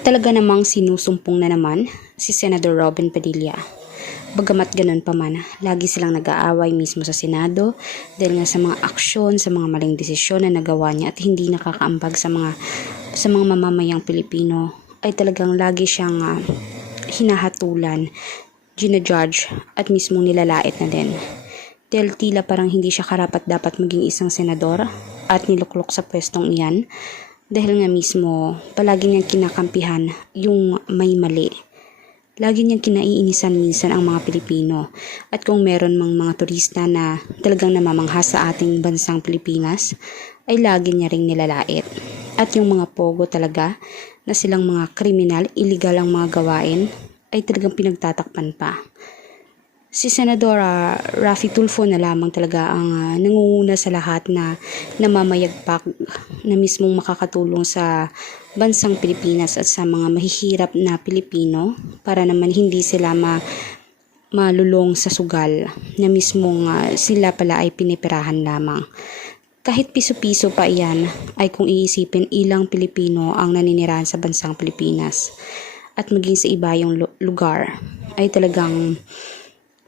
Talaga namang sinusumpong na naman si Senador Robin Padilla. Bagamat ganun pa man, lagi silang nag-aaway mismo sa Senado dahil nga sa mga aksyon, sa mga maling desisyon na nagawa niya at hindi nakakaambag sa mga mamamayang Pilipino ay talagang lagi siyang hinahatulan, ginajudge at mismong nilalait na din. Dahil tila parang hindi siya karapat dapat maging isang senador at niluklok sa pwestong iyan dahil nga mismo palagi niyang kinakampihan yung may mali. Lagi niyang kinaiinisan minsan ang mga Pilipino at kung meron mang mga turista na talagang namamangha sa ating bansang Pilipinas ay lagi niya ring nilalait. At yung mga pogo talaga na silang mga kriminal, illegal ang mga gawain ay talagang pinagtatakpan pa. Si Senador Raffy Tulfo na lamang talaga ang nangunguna sa lahat na namamayagpag na mismong makakatulong sa bansang Pilipinas at sa mga mahihirap na Pilipino para naman hindi sila malulong sa sugal na mismong sila pala ay pinipirahan lamang. Kahit piso-piso pa iyan ay kung iisipin ilang Pilipino ang naninirahan sa bansang Pilipinas at maging sa iba yung lugar ay talagang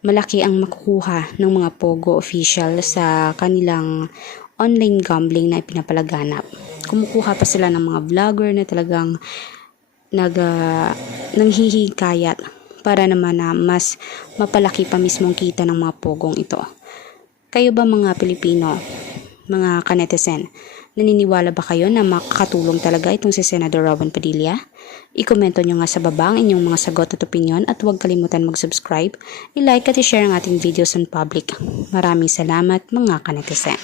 malaki ang makukuha ng mga pogo official sa kanilang online gambling na ipinapalaganap. Kumukuha pa sila ng mga vlogger na talagang nanghihikayat para naman na mas mapalaki pa mismong kita ng mga pogong ito. Kayo ba mga Pilipino, mga kanetesen, naniniwala ba kayo na makakatulong talaga itong si Senador Robin Padilla? I-komento nyo nga sa baba ang inyong mga sagot at opinion at huwag kalimutan mag-subscribe, i-like at i-share ang ating videos on public. Maraming salamat mga kanetesen.